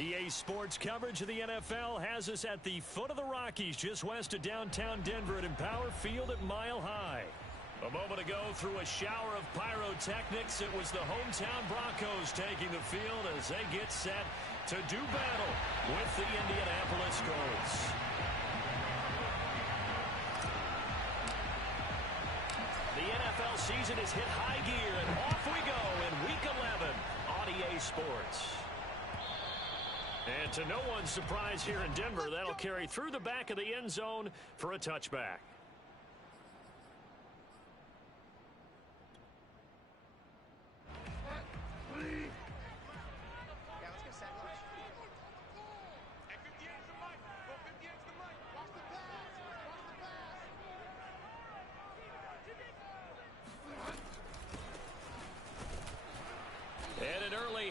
EA Sports coverage of the NFL has us at the foot of the Rockies, just west of downtown Denver at Empower Field at Mile High. A moment ago, through a shower of pyrotechnics, it was the hometown Broncos taking the field as they get set to do battle with the Indianapolis Colts. The NFL season has hit high gear, and off we go in Week 11 on EA Sports. And to no one's surprise here in Denver, that'll carry through the back of the end zone for a touchback.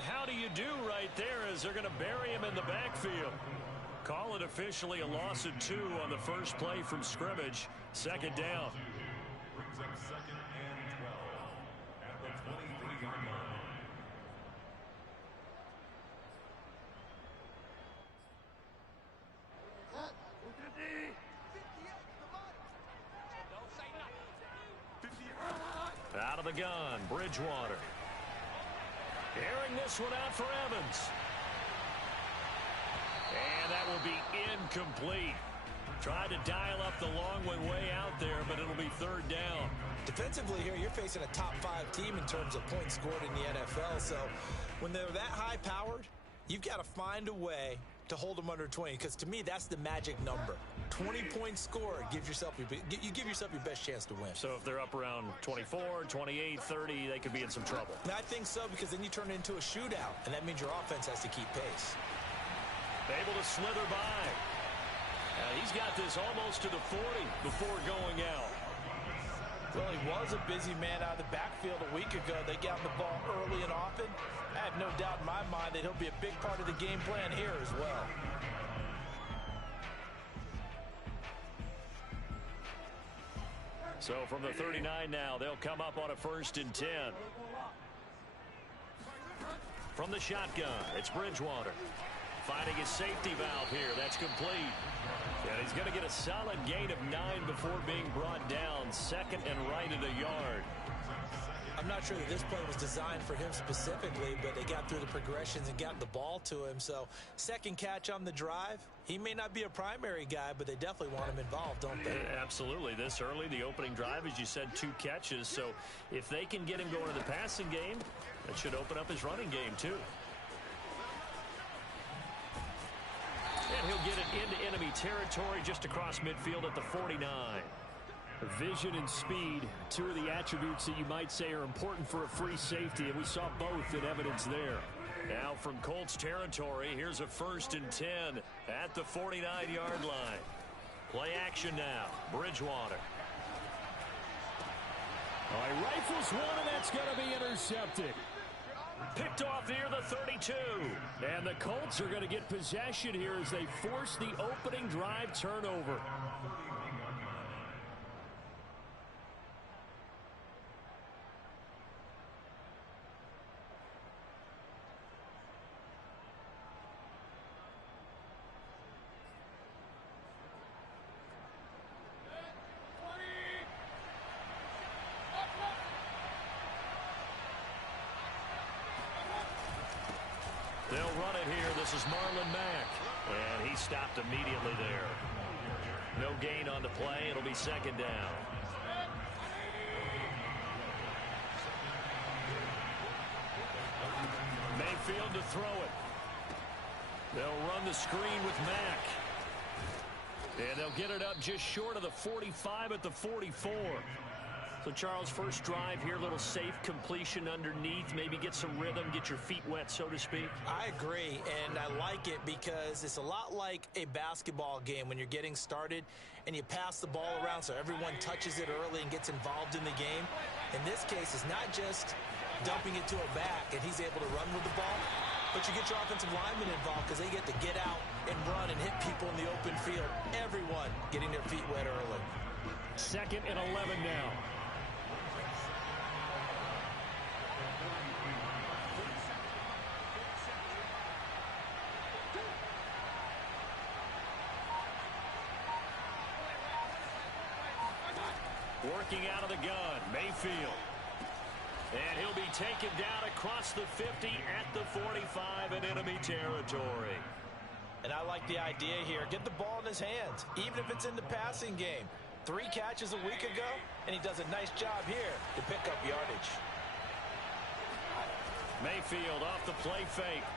How do you do right there as they're going to bury him in the backfield? Call it officially a loss of 2 on the first play from scrimmage. Second down. Brings up second and 12 at the 23-yard line. Out of the gun, Bridgewater. Airing this one out for Evans. And that will be incomplete. Tried to dial up the long way out there, but it'll be third down. Defensively here, you're facing a top-5 team in terms of points scored in the NFL. So when they're that high-powered, you've got to find a way to hold them under 20, because to me, that's the magic number. 20 points scored, you give yourself your best chance to win. So if they're up around 24, 28, 30, they could be in some trouble. And I think so, because then you turn it into a shootout, and that means your offense has to keep pace. Able to slither by. He's got this almost to the 40 before going out. Well, he was a busy man out of the backfield a week ago. They got the ball early and often. I have no doubt in my mind that he'll be a big part of the game plan here as well. So from the 39 now, they'll come up on a 1st and 10. From the shotgun, it's Bridgewater. Finding his safety valve here. That's complete. And he's going to get a solid gain of 9 before being brought down. Second and right at a yard. I'm not sure that this play was designed for him specifically, but they got through the progressions and got the ball to him. So second catch on the drive. He may not be a primary guy, but they definitely want him involved, don't they? Absolutely. This early, the opening drive, as you said, 2 catches. So if they can get him going to the passing game, that should open up his running game too. And he'll get it into enemy territory just across midfield at the 49. Vision and speed, 2 of the attributes that you might say are important for a free safety, and we saw both in evidence there. Now from Colts territory, here's a 1st and 10 at the 49-yard line. Play action now, Bridgewater. All right, rifles one, and that's going to be intercepted. Picked off near the 32. And the Colts are going to get possession here as they force the opening drive turnover. They'll run it here. This is Marlon Mack. And he stopped immediately there. No gain on the play. It'll be second down. Mayfield to throw it. They'll run the screen with Mack. And they'll get it up just short of the 45 at the 44. So, Charles, first drive here, little safe completion underneath. Maybe get some rhythm, get your feet wet, so to speak. I agree, and I like it because it's a lot like a basketball game when you're getting started and you pass the ball around so everyone touches it early and gets involved in the game. In this case, it's not just dumping it to a back and he's able to run with the ball, but you get your offensive linemen involved because they get to get out and run and hit people in the open field. Everyone getting their feet wet early. 2nd and 11 now. Working out of the gun, Mayfield. And he'll be taken down across the 50 at the 45 in enemy territory. And I like the idea here. Get the ball in his hands, even if it's in the passing game. 3 catches a week ago, and he does a nice job here to pick up yardage. Mayfield off the play fake.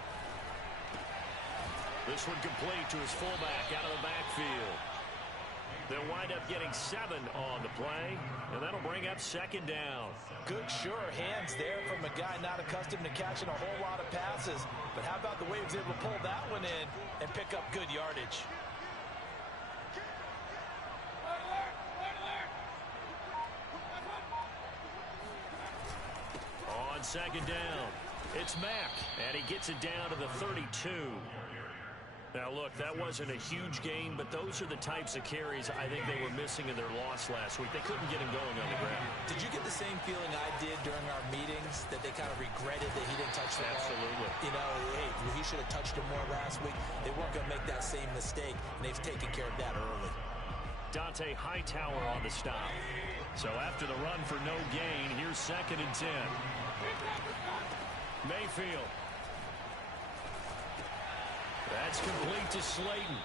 This one complete to his fullback out of the backfield. They'll wind up getting 7 on the play, and that'll bring up second down. Good, sure hands there from a guy not accustomed to catching a whole lot of passes. But how about the way he was able to pull that one in and pick up good yardage? On second down, it's Mack, and he gets it down to the 32. Now, look, that wasn't a huge gain, but those are the types of carries I think they were missing in their loss last week. They couldn't get him going on the ground. Did you get the same feeling I did during our meetings, that they kind of regretted that he didn't touch the ball? Absolutely. You know, hey, he should have touched him more last week. They weren't going to make that same mistake, and they've taken care of that early. Dante Hightower on the stop. So after the run for no gain, here's 2nd and 10. Mayfield. That's complete to Slayton.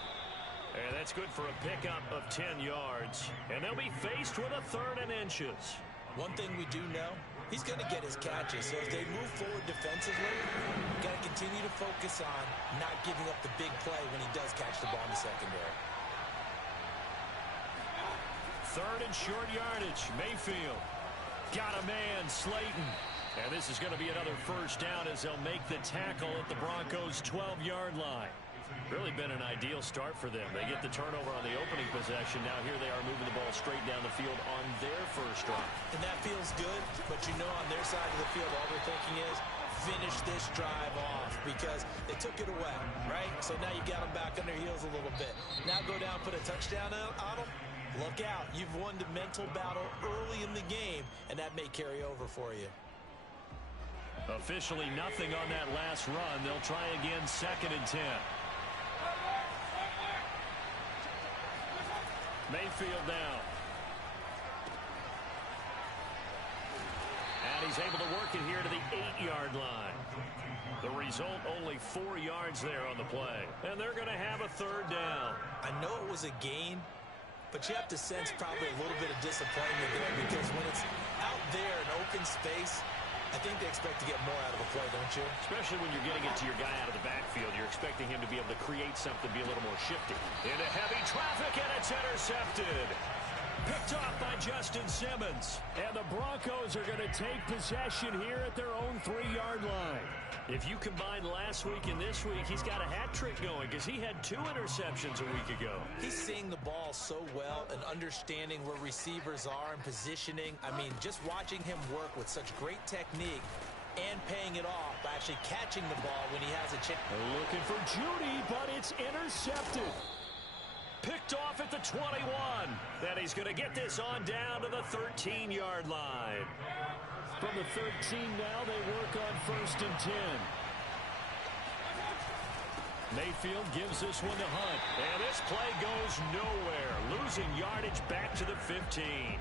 And that's good for a pickup of 10 yards. And they'll be faced with a 3rd and inches. One thing we do know, he's going to get his catches. So as they move forward defensively, we've got to continue to focus on not giving up the big play when he does catch the ball in the secondary. 3rd and short yardage. Mayfield. Got a man, Slayton. And this is going to be another first down as they'll make the tackle at the Broncos' 12-yard line. Really been an ideal start for them. They get the turnover on the opening possession. Now here they are moving the ball straight down the field on their first drive. And that feels good, but you know on their side of the field all they're thinking is finish this drive off because they took it away, right? So now you got them back on their heels a little bit. Now go down, put a touchdown on them. Look out. You've won the mental battle early in the game, and that may carry over for you. Officially nothing on that last run. They'll try again 2nd and 10. Mayfield now. And he's able to work it here to the 8-yard line. The result, only 4 yards there on the play. And they're going to have a 3rd down. I know it was a gain, but you have to sense probably a little bit of disappointment there because when it's out there in open space, I think they expect to get more out of a play, don't you? Especially when you're getting it to your guy out of the backfield. You're expecting him to be able to create something, be a little more shifty. Into heavy traffic, and it's intercepted. Picked off by Justin Simmons. And the Broncos are going to take possession here at their own 3-yard line. If you combine last week and this week, he's got a hat trick going because he had 2 interceptions a week ago. He's seeing the ball so well and understanding where receivers are and positioning. I mean, just watching him work with such great technique and paying it off by actually catching the ball when he has a chance. Looking for Judy, but it's intercepted. Picked off at the 21. Then he's going to get this on down to the 13-yard line. From the 13 now, they work on 1st and 10. Mayfield gives this one to Hunt. And this play goes nowhere. Losing yardage back to the 15.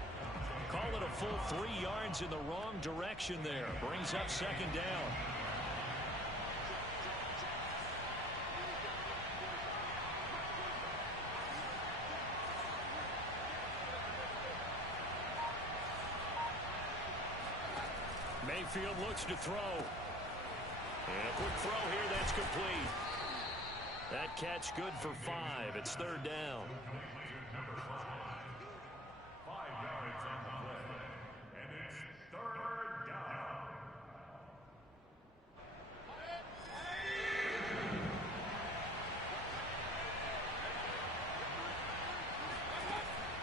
Call it a full 3 yards in the wrong direction there. Brings up 2nd down. Mayfield looks to throw. And a quick throw here, that's complete. That catch good for 5. It's 3rd down. 5 yards on the play, and it's 3rd down.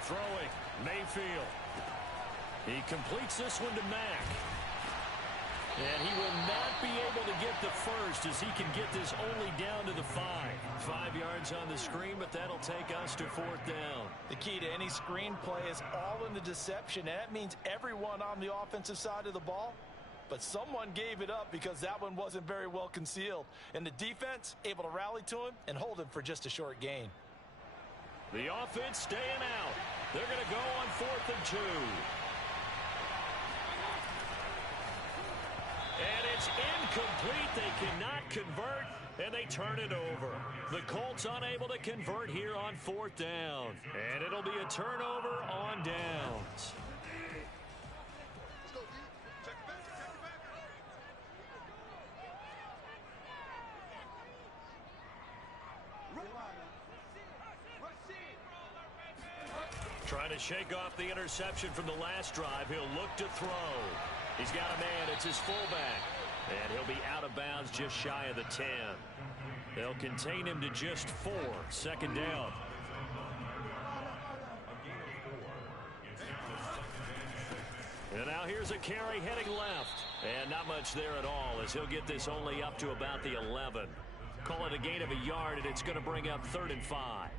Throwing, Mayfield. He completes this one to Mack. And he will not be able to get the first as he can get this only down to the 5. 5 yards on the screen, but that'll take us to 4th down. The key to any screen play is all in the deception, and that means everyone on the offensive side of the ball. But someone gave it up because that one wasn't very well concealed. And the defense able to rally to him and hold him for just a short gain. The offense staying out. They're going to go on 4th and 2. And it's incomplete. They cannot convert, and they turn it over. The Colts unable to convert here on 4th down. And it'll be a turnover on downs. Trying to shake off the interception from the last drive. He'll look to throw. He's got a man. It's his fullback. And he'll be out of bounds just shy of the 10. They'll contain him to just 4. 2nd down. And now here's a carry heading left. And not much there at all as he'll get this only up to about the 11. Call it a gain of a yard, and it's going to bring up 3rd and 5.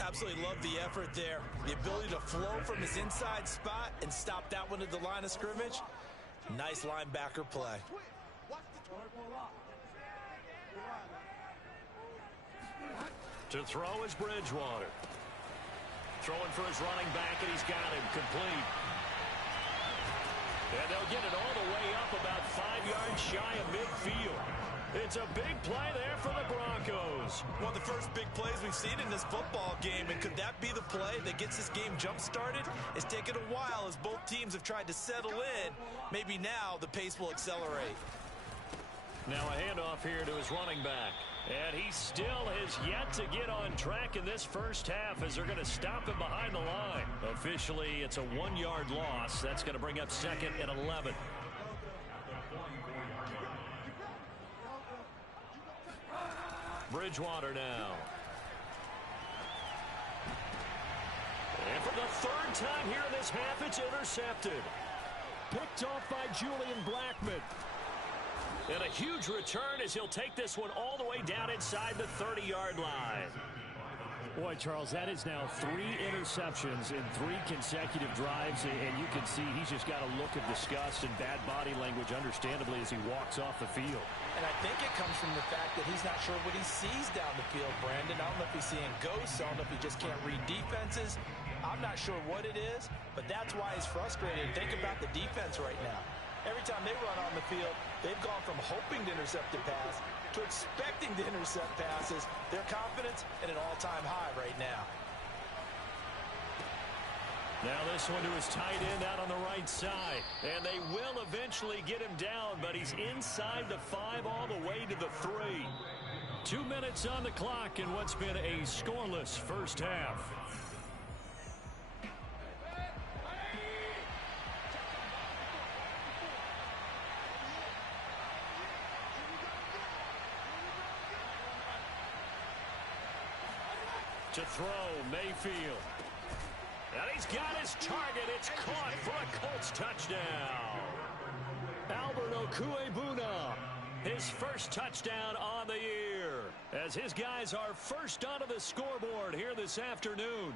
Absolutely love the effort there. The ability to flow from his inside spot and stop that one at the line of scrimmage. Nice linebacker play. To throw is Bridgewater. Throwing for his running back, and he's got him complete. And they'll get it all the way up about 5 yards shy of midfield. It's a big play there for the Broncos. One of the first big plays we've seen in this football game, and could that be the play that gets this game jump-started? It's taken a while as both teams have tried to settle in. Maybe now the pace will accelerate. Now a handoff here to his running back. And he still has yet to get on track in this first half as they're going to stop him behind the line. Officially, it's a 1-yard loss. That's going to bring up 2nd and 11. Bridgewater now. And for the 3rd time here in this half, it's intercepted. Picked off by Julian Blackmon. And a huge return as he'll take this one all the way down inside the 30-yard line. Boy, Charles, that is now 3 interceptions in 3 consecutive drives, and you can see he's just got a look of disgust and bad body language, understandably, as he walks off the field. And I think it comes from the fact that he's not sure what he sees down the field, Brandon. I don't know if he's seeing ghosts. I don't know if he just can't read defenses. I'm not sure what it is, but that's why he's frustrated. Think about the defense right now. Every time they run on the field, they've gone from hoping to intercept a pass to expecting to intercept passes. Their confidence at an all-time high right now. Now this one to his tight end out on the right side. And they will eventually get him down, but he's inside the 5 all the way to the 3. 2 minutes on the clock in what's been a scoreless first half. To throw, Mayfield. And he's got his target. It's caught for a Colts touchdown. Albert Okuebuna, his first touchdown on the year, as his guys are first onto the scoreboard here this afternoon.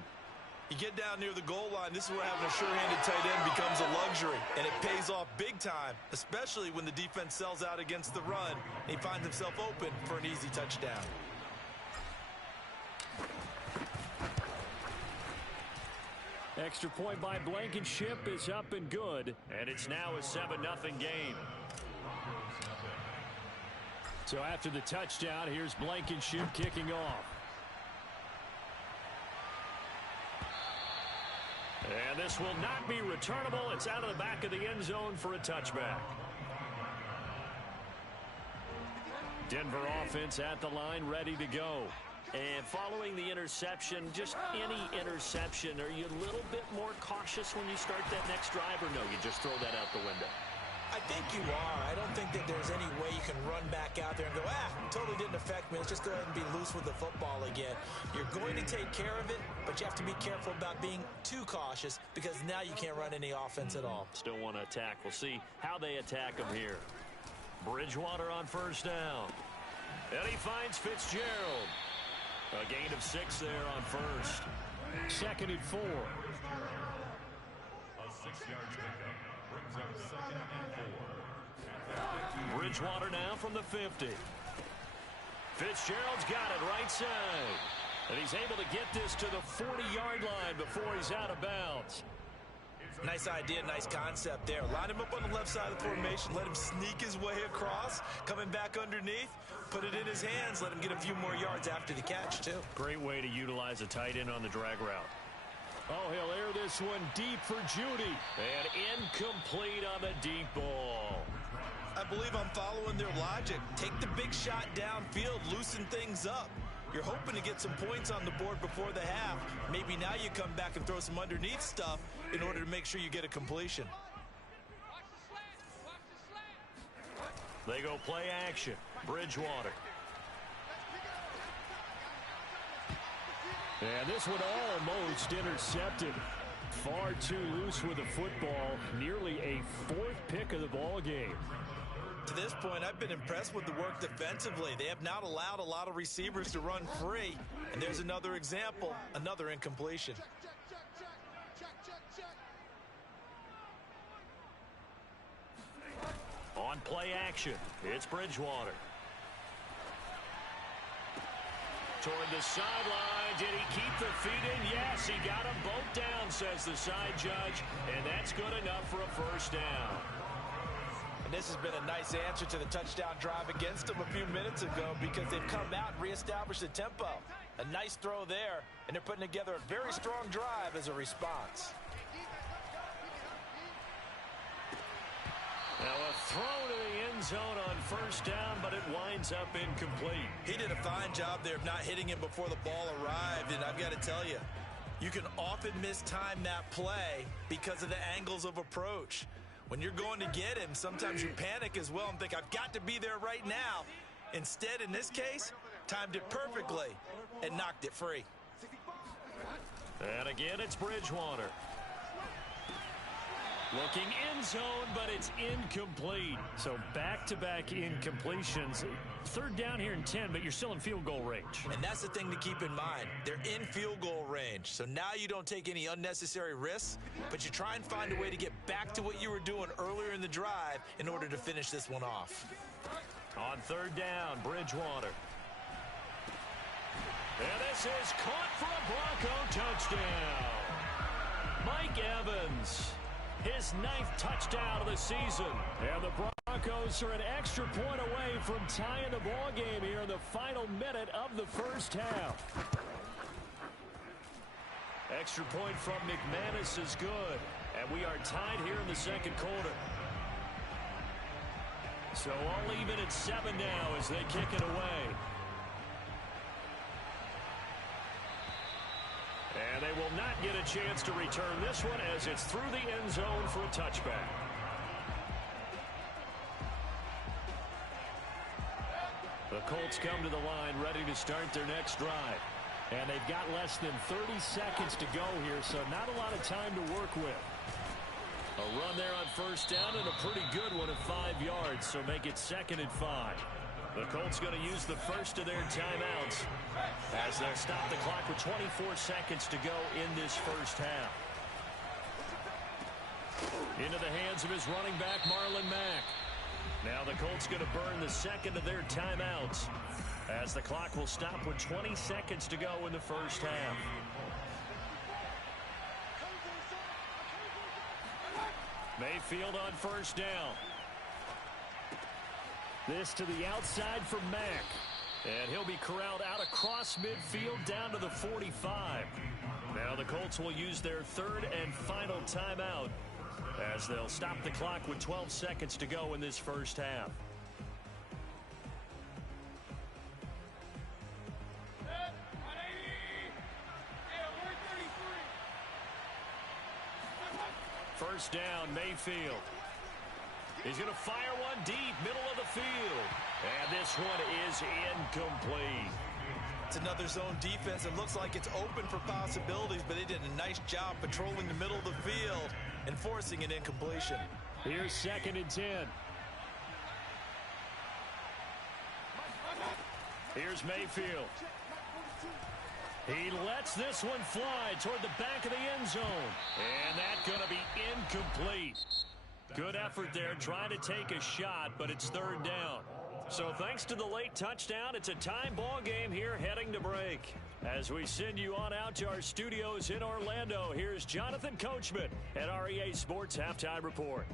You get down near the goal line, this is where having a sure-handed tight end becomes a luxury, and it pays off big time, especially when the defense sells out against the run, and he finds himself open for an easy touchdown. Extra point by Blankenship is up and good. And it's now a 7-0 game. So after the touchdown, here's Blankenship kicking off. And this will not be returnable. It's out of the back of the end zone for a touchback. Denver offense at the line, ready to go. And following the interception, just any interception, are you a little bit more cautious when you start that next drive, or no, you just throw that out the window? I think you are. I don't think that there's any way you can run back out there and go, totally didn't affect me. Let's just go ahead and be loose with the football again. You're going to take care of it, but you have to be careful about being too cautious because now you can't run any offense at all. Still want to attack. We'll see how they attack him here. Bridgewater on first down. And he finds Fitzgerald. A gain of 6 there on first. 2nd and 4. A 6-yard pickup brings up 2nd and 4. Bridgewater now from the 50. Fitzgerald's got it right side. And he's able to get this to the 40-yard line before he's out of bounds. Nice idea, nice concept there. Line him up on the left side of the formation. Let him sneak his way across. Coming back underneath. Put it in his hands. Let him get a few more yards after the catch, too. Great way to utilize a tight end on the drag route. Oh, he'll air this one deep for Judy. And incomplete on the deep ball. I believe I'm following their logic. Take the big shot downfield. Loosen things up. You're hoping to get some points on the board before the half. Maybe now you come back and throw some underneath stuff in order to make sure you get a completion. They go play action. Bridgewater. And this one almost intercepted. Far too loose with the football. Nearly a fourth pick of the ball game. To this point, I've been impressed with the work defensively. They have not allowed a lot of receivers to run free. And there's another example, another incompletion. On play action, it's Bridgewater. Toward the sideline, did he keep the feet in? Yes, he got them both down, says the side judge. And that's good enough for a first down. And this has been a nice answer to the touchdown drive against them a few minutes ago because they've come out and reestablished the tempo. A nice throw there, and they're putting together a very strong drive as a response. Now a throw to the end zone on first down, but it winds up incomplete. He did a fine job there of not hitting him before the ball arrived, and I've got to tell you, you can often mistime that play because of the angles of approach. When you're going to get him, sometimes you panic as well and think, I've got to be there right now. Instead, in this case, timed it perfectly and knocked it free. And again, it's Bridgewater. Looking end zone, but it's incomplete. So back-to-back incompletions. Third down here in 10, but you're still in field goal range. And that's the thing to keep in mind. They're in field goal range. So now you don't take any unnecessary risks, but you try and find a way to get back to what you were doing earlier in the drive in order to finish this one off. On third down, Bridgewater. And this is caught for a Bronco touchdown. Mike Evans. His 9th touchdown of the season. And the Broncos are an extra point away from tying the ball game here in the final minute of the first half. Extra point from McManus is good. And we are tied here in the second quarter. So all even at 7 now as they kick it away. And they will not get a chance to return this one as it's through the end zone for a touchback. The Colts come to the line ready to start their next drive. And they've got less than 30 seconds to go here, so not a lot of time to work with. A run there on first down and a pretty good one at 5 yards, so make it 2nd and 5. The Colts going to use the first of their timeouts as they'll stop the clock with 24 seconds to go in this first half. Into the hands of his running back, Marlon Mack. Now the Colts going to burn the second of their timeouts as the clock will stop with 20 seconds to go in the first half. Mayfield on first down. This to the outside for Mack. And he'll be corralled out across midfield down to the 45. Now the Colts will use their third and final timeout as they'll stop the clock with 12 seconds to go in this first half. First down, Mayfield. He's going to fire one deep, middle of the field. And this one is incomplete. It's another zone defense. It looks like it's open for possibilities, but they did a nice job patrolling the middle of the field and forcing an incompletion. Here's 2nd and 10. Here's Mayfield. He lets this one fly toward the back of the end zone. And that's going to be incomplete. Good effort there trying to take a shot, but it's 3rd down. So thanks to the late touchdown, it's a time ball game here heading to break. As we send you on out to our studios in Orlando, here's Jonathan Coachman at REA Sports Halftime Report.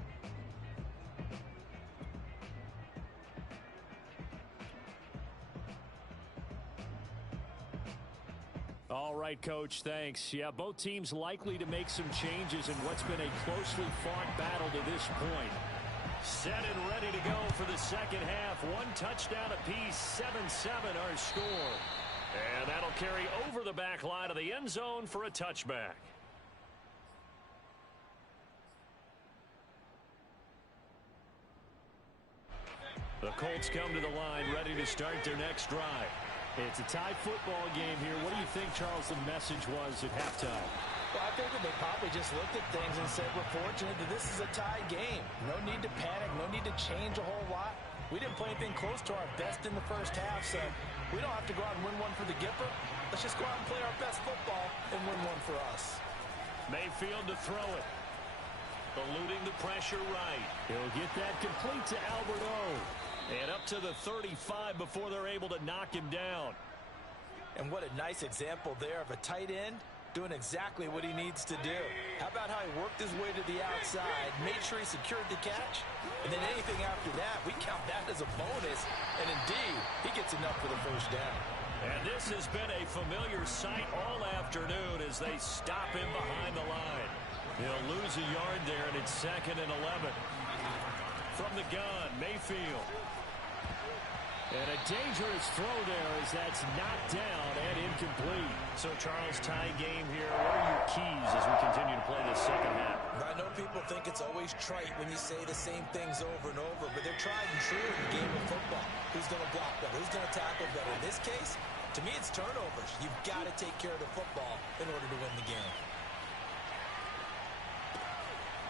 All right, Coach, thanks. Yeah, both teams likely to make some changes in what's been a closely fought battle to this point. Set and ready to go for the second half. One touchdown apiece, 7-7 our score. And that'll carry over the back line of the end zone for a touchback. The Colts come to the line, ready to start their next drive. It's a tie football game here. What do you think, Charles, the message was at halftime? Well, I think that they probably just looked at things and said, we're fortunate that this is a tie game. No need to panic, no need to change a whole lot. We didn't play anything close to our best in the first half, so we don't have to go out and win one for the Gipper. Let's just go out and play our best football and win one for us. Mayfield to throw it. Eluding the pressure right. He'll get that complete to Albert O. And up to the 35 before they're able to knock him down. And what a nice example there of a tight end doing exactly what he needs to do. How about how he worked his way to the outside, made sure he secured the catch, and then anything after that, we count that as a bonus. And indeed, he gets enough for the first down. And this has been a familiar sight all afternoon as they stop him behind the line. He'll lose a yard there, and it's 2nd and 11. From the gun, Mayfield. And a dangerous throw there as that's knocked down and incomplete. So, Charles, tie game here. What are your keys as we continue to play this second half? I know people think it's always trite when you say the same things over and over, but they're tried and true in the game of football. Who's going to block better? Who's going to tackle better? In this case, to me, it's turnovers. You've got to take care of the football in order to win the game.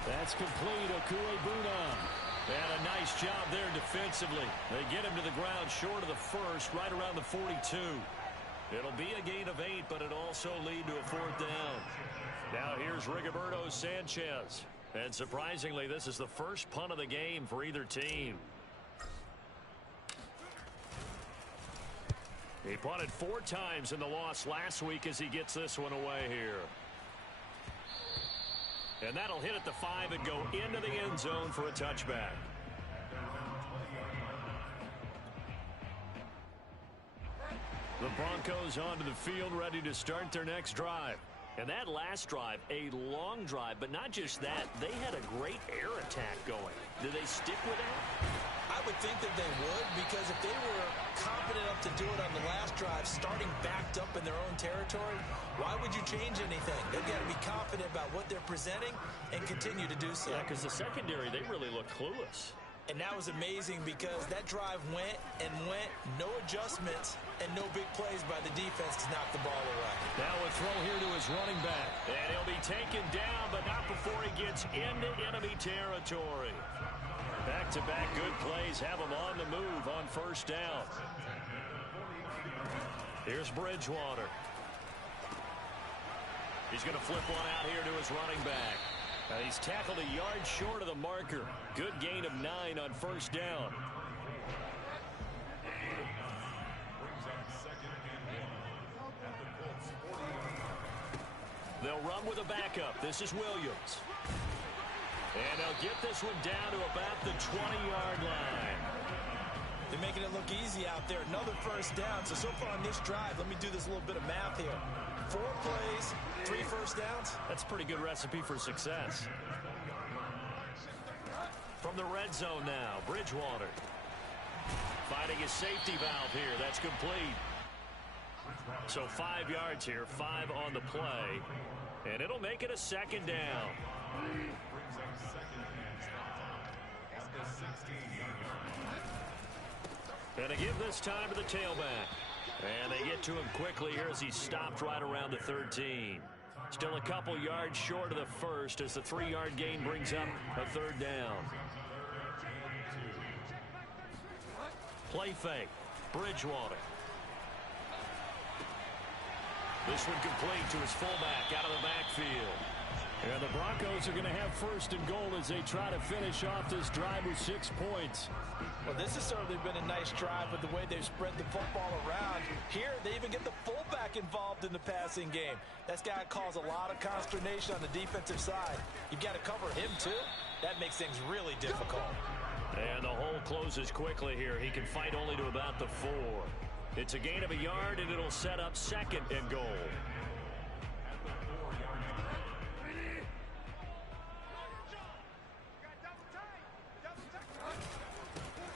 That's complete. Okuebuna. And a nice job there defensively. They get him to the ground short of the first, right around the 42. It'll be a gain of 8, but it'll also lead to a 4th down. Now here's Rigoberto Sanchez. And surprisingly, this is the first punt of the game for either team. He punted 4 times in the loss last week as he gets this one away here. And that'll hit at the 5 and go into the end zone for a touchback. The Broncos onto the field ready to start their next drive. And that last drive, a long drive, but not just that. They had a great air attack going. Do they stick with that? I would think that they would, because if they were confident enough to do it on the last drive, starting backed up in their own territory, why would you change anything? They've got to be confident about what they're presenting and continue to do so. Yeah, because the secondary, they really look clueless. And that was amazing because that drive went and went, no adjustments, and no big plays by the defense to knock the ball away. Now a throw here to his running back. And he'll be taken down, but not before he gets into enemy territory. Back-to-back good plays have him on the move on first down. Here's Bridgewater. He's going to flip one out here to his running back. He's tackled a yard short of the marker. Good gain of 9 on first down. They'll run with a backup. This is Williams. And they'll get this one down to about the 20-yard line. They're making it look easy out there. Another first down. So far on this drive, let me do this little bit of math here. 4 plays, 3 first downs. That's a pretty good recipe for success. From the red zone now, Bridgewater. Finding his safety valve here. That's complete. So 5 yards here, 5 on the play. And it'll make it a second down. And to give this time to the tailback. And they get to him quickly here as he stopped right around the 13. Still a couple yards short of the first as the 3-yard gain brings up a 3rd down. Play fake. Bridgewater. This one complete to his fullback out of the backfield. And the Broncos are going to have first and goal as they try to finish off this drive with 6 points. Well, this has certainly been a nice drive with the way they've spread the football around. Here, they even get the fullback involved in the passing game. That's got to cause a lot of consternation on the defensive side. You've got to cover him, too. That makes things really difficult. And the hole closes quickly here. He can fight only to about the 4. It's a gain of a yard, and it'll set up second and goal.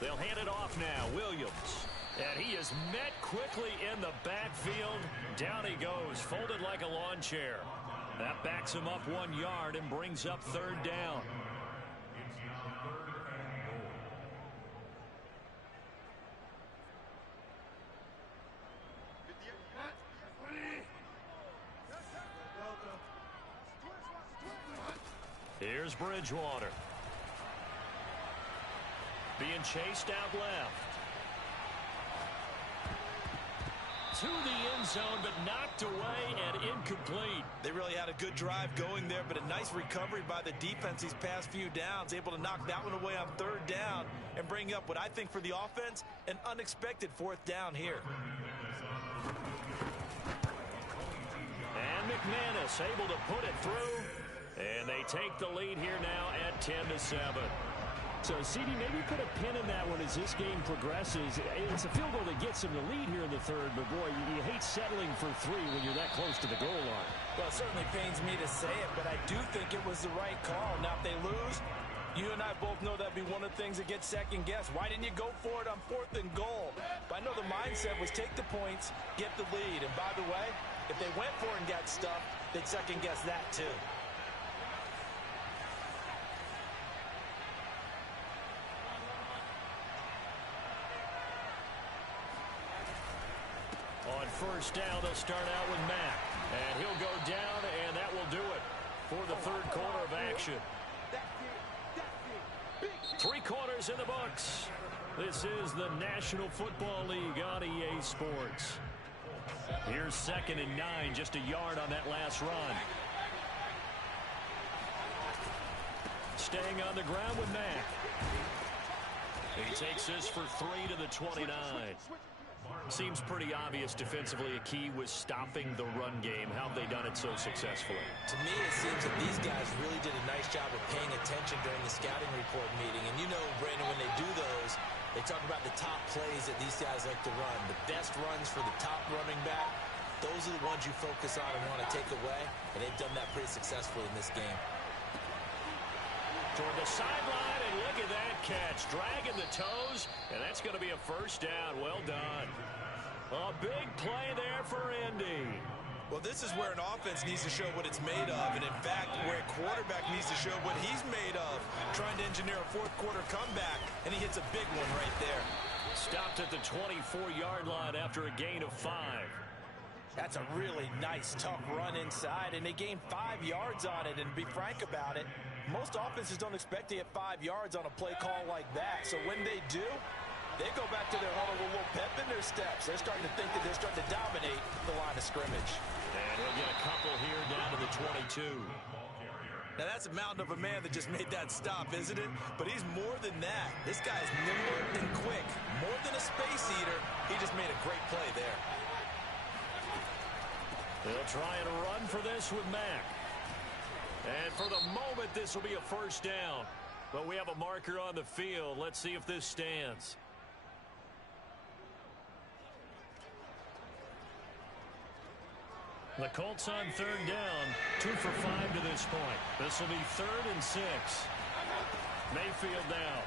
They'll hand it off now. Williams. And he is met quickly in the backfield. Down he goes, folded like a lawn chair. That backs him up 1 yard and brings up 3rd down. Here's Bridgewater. Being chased out left. To the end zone, but knocked away and incomplete. They really had a good drive going there, but a nice recovery by the defense these past few downs. Able to knock that one away on 3rd down and bring up what I think for the offense, an unexpected 4th down here. And McManus able to put it through. And they take the lead here now at 10-7. So, CD, maybe put a pin in that one as this game progresses. It's a field goal that gets them the lead here in the 3rd, but, boy, you hate settling for 3 when you're that close to the goal line. Well, it certainly pains me to say it, but I do think it was the right call. Now, if they lose, you and I both know that'd be one of the things that gets second-guessed. Why didn't you go for it on 4th and goal? But I know the mindset was take the points, get the lead. And, by the way, if they went for it and got stuffed, they'd second-guess that, too. On 1st down, they'll start out with Mack. And he'll go down, and that will do it for the 3rd quarter of action. 3 quarters in the books. This is the National Football League on EA Sports. Here's 2nd and 9, just a yard on that last run. Staying on the ground with Mack. He takes this for 3 to the 29. Seems pretty obvious defensively a key was stopping the run game. How have they done it so successfully? To me, it seems that these guys really did a nice job of paying attention during the scouting report meeting. And you know, Brandon, when they do those, they talk about the top plays that these guys like to run. The best runs for the top running back, those are the ones you focus on and want to take away. And they've done that pretty successfully in this game. Toward the sideline, and look at that catch. Dragging the toes, and that's going to be a 1st down. Well done. A big play there for Indy. Well, this is where an offense needs to show what it's made of. And, in fact, where a quarterback needs to show what he's made of. Trying to engineer a 4th quarter comeback, and he hits a big one right there. Stopped at the 24-yard line after a gain of 5. That's a really nice, tough run inside, and they gained 5 yards on it. And to be frank about it, most offenses don't expect to get 5 yards on a play call like that. So when they do, they go back to their huddle with a little pep in their steps. They're starting to think that they're starting to dominate the line of scrimmage. And he'll get a couple here down to the 22. Now, that's a mountain of a man that just made that stop, isn't it? But he's more than that. This guy's nimble and quick. More than a space eater, he just made a great play there. They'll try and run for this with Mack. And for the moment, this will be a 1st down. But we have a marker on the field. Let's see if this stands. The Colts on 3rd down, 2 for 5 to this point. This will be 3rd and 6. Mayfield now.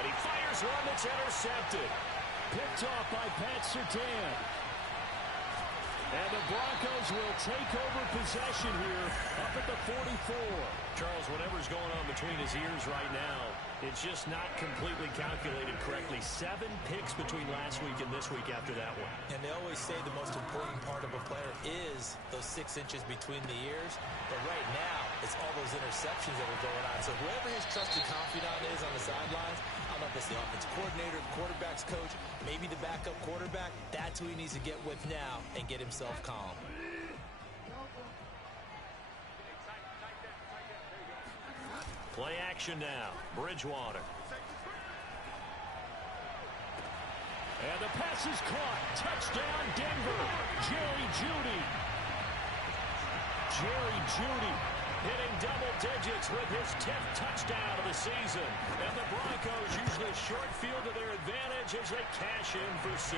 And he fires one that's intercepted. Picked off by Pat Surtain. And the Broncos will take over possession here up at the 44. Charles, whatever's going on between his ears right now, It's just not completely calculated correctly. 7 picks between last week and this week after that one. And they always say the most important part of a player is those 6 inches between the ears. But right now, it's all those interceptions that are going on. So whoever his trusted confidant is on the sidelines, I don't know if it's the offensive coordinator, the quarterback's coach, maybe the backup quarterback, that's who he needs to get with now and get himself calm. Play action now. Bridgewater. And the pass is caught. Touchdown, Denver. Jerry Jeudy. Jerry Jeudy hitting double digits with his 10th touchdown of the season. And the Broncos use the short field to their advantage as they cash in for 6.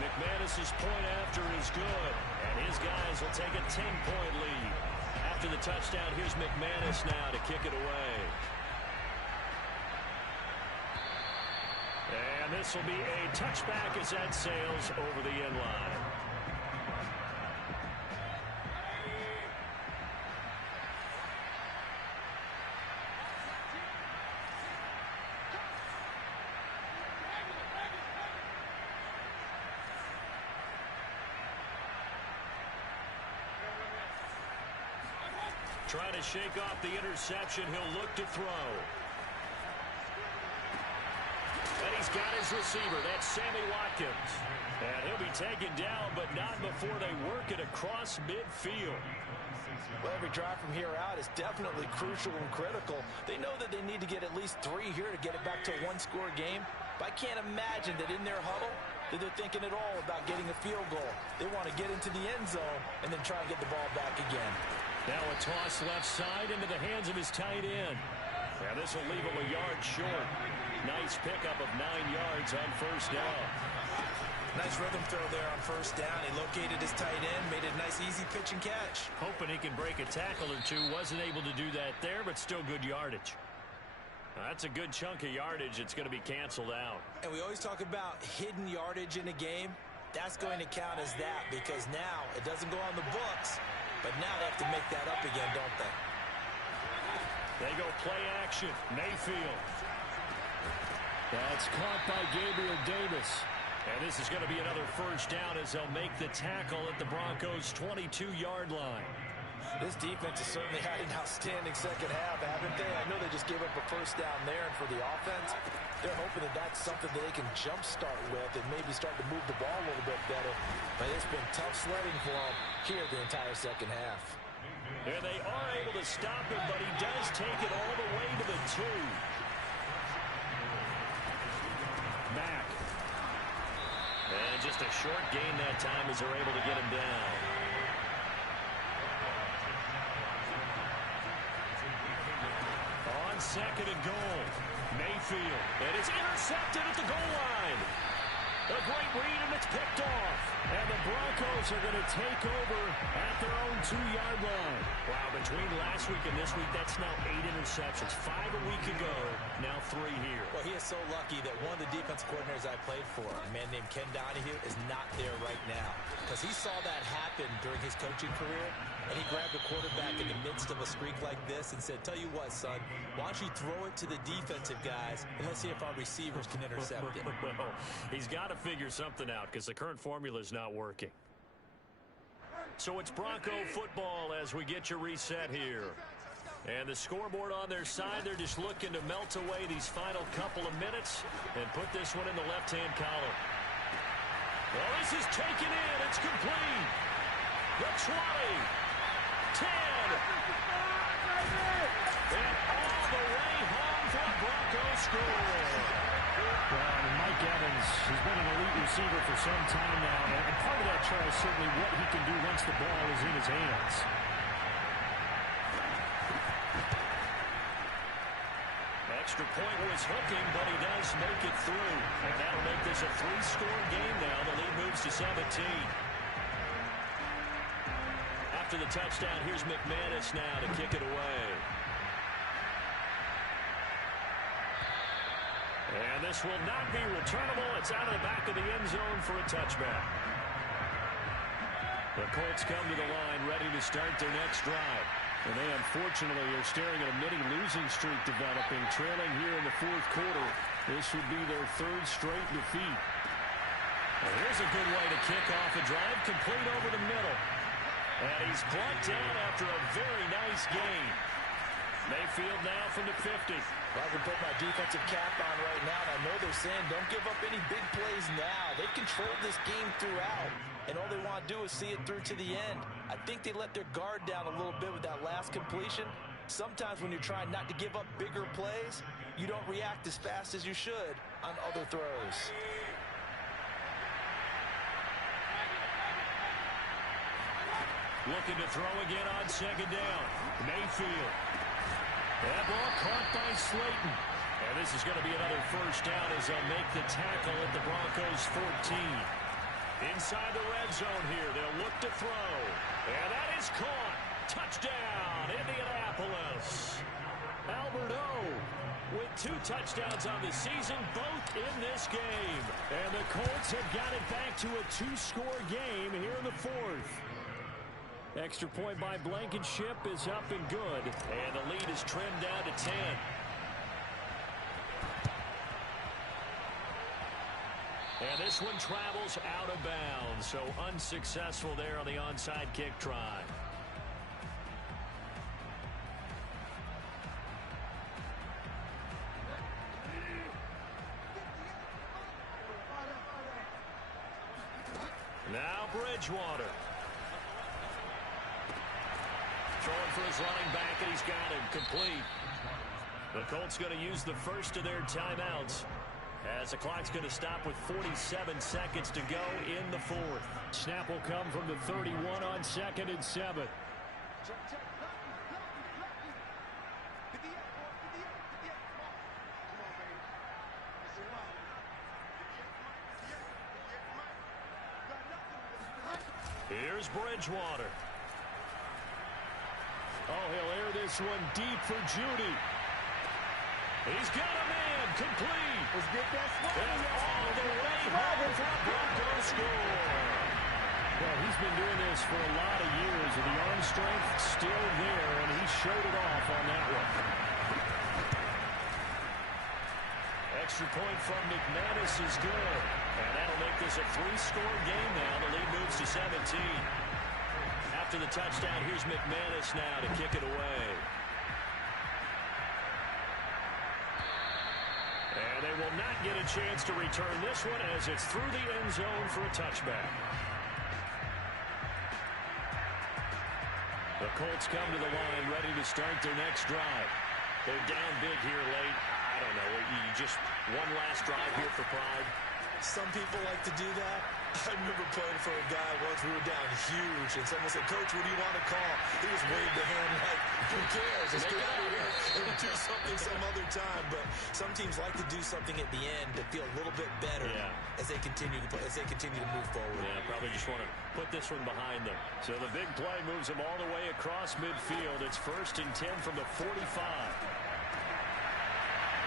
McManus's point after is good. And his guys will take a 10-point lead. After the touchdown, here's McManus now to kick it away. And this will be a touchback as that sails over the end line. Trying to shake off the interception. He'll look to throw. And he's got his receiver. That's Sammy Watkins. And he'll be taken down, but not before they work it across midfield. Well, every drive from here out is definitely crucial and critical. They know that they need to get at least 3 here to get it back to a 1-score game. But I can't imagine that in their huddle that they're thinking at all about getting a field goal. They want to get into the end zone and then try and get the ball back again. Now a toss left side into the hands of his tight end. Yeah, this will leave him a yard short. Nice pickup of 9 yards on first down. Nice rhythm throw there on first down. He located his tight end, made a nice easy pitch and catch. Hoping he can break a tackle or two. Wasn't able to do that there, but still good yardage. That's a good chunk of yardage. It's going to be canceled out. And we always talk about hidden yardage in a game. That's going to count as that because now it doesn't go on the books. But now they have to make that up again, don't they? They go play action. Mayfield. That's caught by Gabriel Davis. And this is going to be another first down as they'll make the tackle at the Broncos' 22-yard line. This defense has certainly had an outstanding second half, haven't they? I know they just gave up a first down there, and for the offense, they're hoping that that's something that they can jumpstart with and maybe start to move the ball a little bit better. But it's been tough sledding for them here the entire second half. And they are able to stop him, but he does take it all the way to the 2. Mack. And just a short gain that time as they're able to get him down. On 2nd and goal. Mayfield. And it's intercepted at the goal line. A great read, and it's picked off. And the Broncos are going to take over at their own 2-yard line. Wow, between last week and this week, that's now 8 interceptions. 5 a week ago, now 3 here. Well, he is so lucky that one of the defense coordinators I played for, a man named Ken Donahue, is not there right now. Because he saw that happen during his coaching career, and he grabbed a quarterback in the midst of a streak like this and said, tell you what, son, why don't you throw it to the defensive guys, and let's see if our receivers can intercept it. Well, he's got to figure something out because the current formula is not working. So it's Bronco football as we get your reset here. And the scoreboard on their side, they're just looking to melt away these final couple of minutes and put this one in the left-hand column. Well, this is taken in. It's complete. The 20. 10. And all the way home for a Broncos score. Well, Mike Evans has been an elite receiver for some time now, and part of that, Charles, certainly what he can do once the ball is in his hands. Extra point was hooking, but he does make it through. And that'll make this a 3-score game now. The lead moves to 17. After the touchdown, here's McManus now to kick it away. And this will not be returnable. It's out of the back of the end zone for a touchback. The Colts come to the line ready to start their next drive. And they unfortunately are staring at a mini losing streak developing, trailing here in the fourth quarter. This would be their third straight defeat. Well, here's a good way to kick off a drive, complete over the middle. And he's brought down after a very nice gain. Mayfield now from the 50. Well, I can put my defensive cap on right now, and I know they're saying don't give up any big plays now. They've controlled this game throughout, and all they want to do is see it through to the end. I think they let their guard down a little bit with that last completion. Sometimes when you're trying not to give up bigger plays, you don't react as fast as you should on other throws. Looking to throw again on second down. Mayfield. That ball caught by Slayton. And this is going to be another first down as they'll make the tackle at the Broncos 14. Inside the red zone here, they'll look to throw. And that is caught. Touchdown, Indianapolis. Albert O with 2 touchdowns on the season, both in this game. And the Colts have got it back to a 2-score game here in the fourth. Extra point by Blankenship is up and good. And the lead is trimmed down to 10. And this one travels out of bounds, so unsuccessful there on the onside kick try. Now Bridgewater. Throwing for his running back, and he's got him complete. The Colts going to use the first of their timeouts, as the clock's going to stop with 47 seconds to go in the fourth. Snap will come from the 31 on 2nd and 7. Here's Bridgewater. Oh, he'll air this one deep for Judy. He's got a man, complete. Let's get that spot. And all the way home for a Broncos score. Well, he's been doing this for a lot of years, and the arm strength still there, and he showed it off on that one. Extra point from McManus is good. And that'll make this a 3-score game now. The lead moves to 17. After the touchdown, here's McManus now to kick it away. And they will not get a chance to return this one as it's through the end zone for a touchback. The Colts come to the line ready to start their next drive. They're down big here late. I don't know. You just one last drive here for pride. Some people like to do that. I remember playing for a guy once. We were down huge, and someone said, "Coach, what do you want to call?" He just waved the hand like, "Who cares? Let's get out of here and do something some other time." But some teams like to do something at the end to feel a little bit better as they continue to move forward. Yeah, probably just want to put this one behind them. So the big play moves them all the way across midfield. It's 1st and 10 from the 45.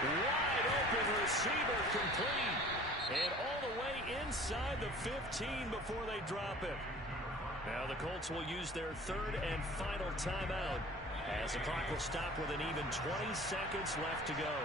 Wide open receiver, complete. And all the way inside the 15 before they drop it. Now the Colts will use their 3rd and final timeout, as the clock will stop with an even 20 seconds left to go.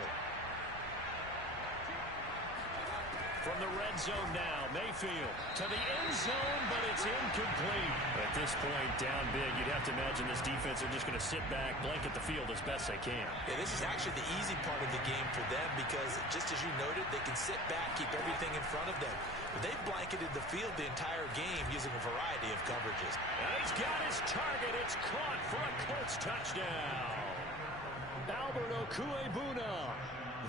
From the red zone now, Mayfield to the end zone, but it's incomplete. At this point, down big, you'd have to imagine this defense are just going to sit back, blanket the field as best they can. Yeah, this is actually the easy part of the game for them because, just as you noted, they can sit back, keep everything in front of them. But they've blanketed the field the entire game using a variety of coverages. And he's got his target. It's caught for a Colts touchdown. Albert Okuebuna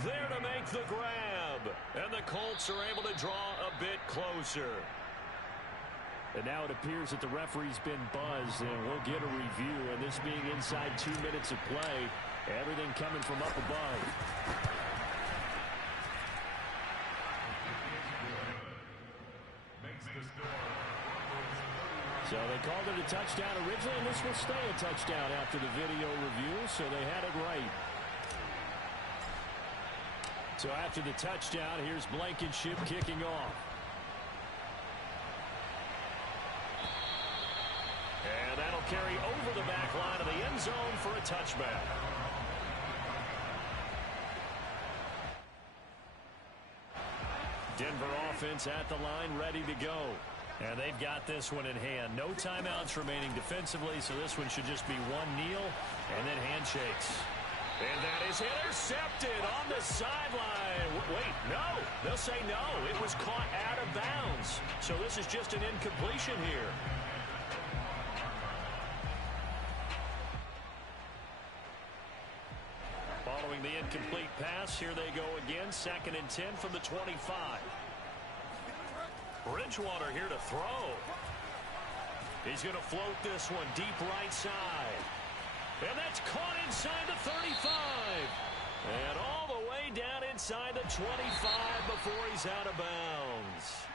there to make the grab. And the Colts are able to draw a bit closer. And now it appears that the referee's been buzzed, and we'll get a review. And this being inside 2 minutes of play, everything coming from up above. So they called it a touchdown originally, and this will stay a touchdown after the video review, so they had it right. So after the touchdown, here's Blankenship kicking off. And that'll carry over the back line of the end zone for a touchback. Denver offense at the line, ready to go. And they've got this one in hand. No timeouts remaining defensively, so this one should just be one kneel and then handshakes. And that is intercepted on the sideline. Wait, no. They'll say no. It was caught out of bounds. So this is just an incompletion here. Following the incomplete pass, here they go again. 2nd and 10 from the 25. Bridgewater here to throw. He's going to float this one deep right side. And that's caught inside the 35. And all the way down inside the 25 before he's out of bounds.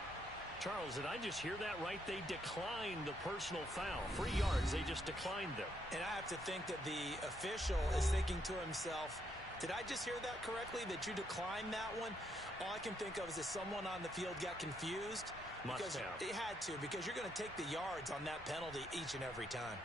Charles, did I just hear that right? They declined the personal foul. 3 yards, they just declined them. And I have to think that the official is thinking to himself, did I just hear that correctly, that you declined that one? All I can think of is that someone on the field got confused. Must have. It had to, because you're going to take the yards on that penalty each and every time.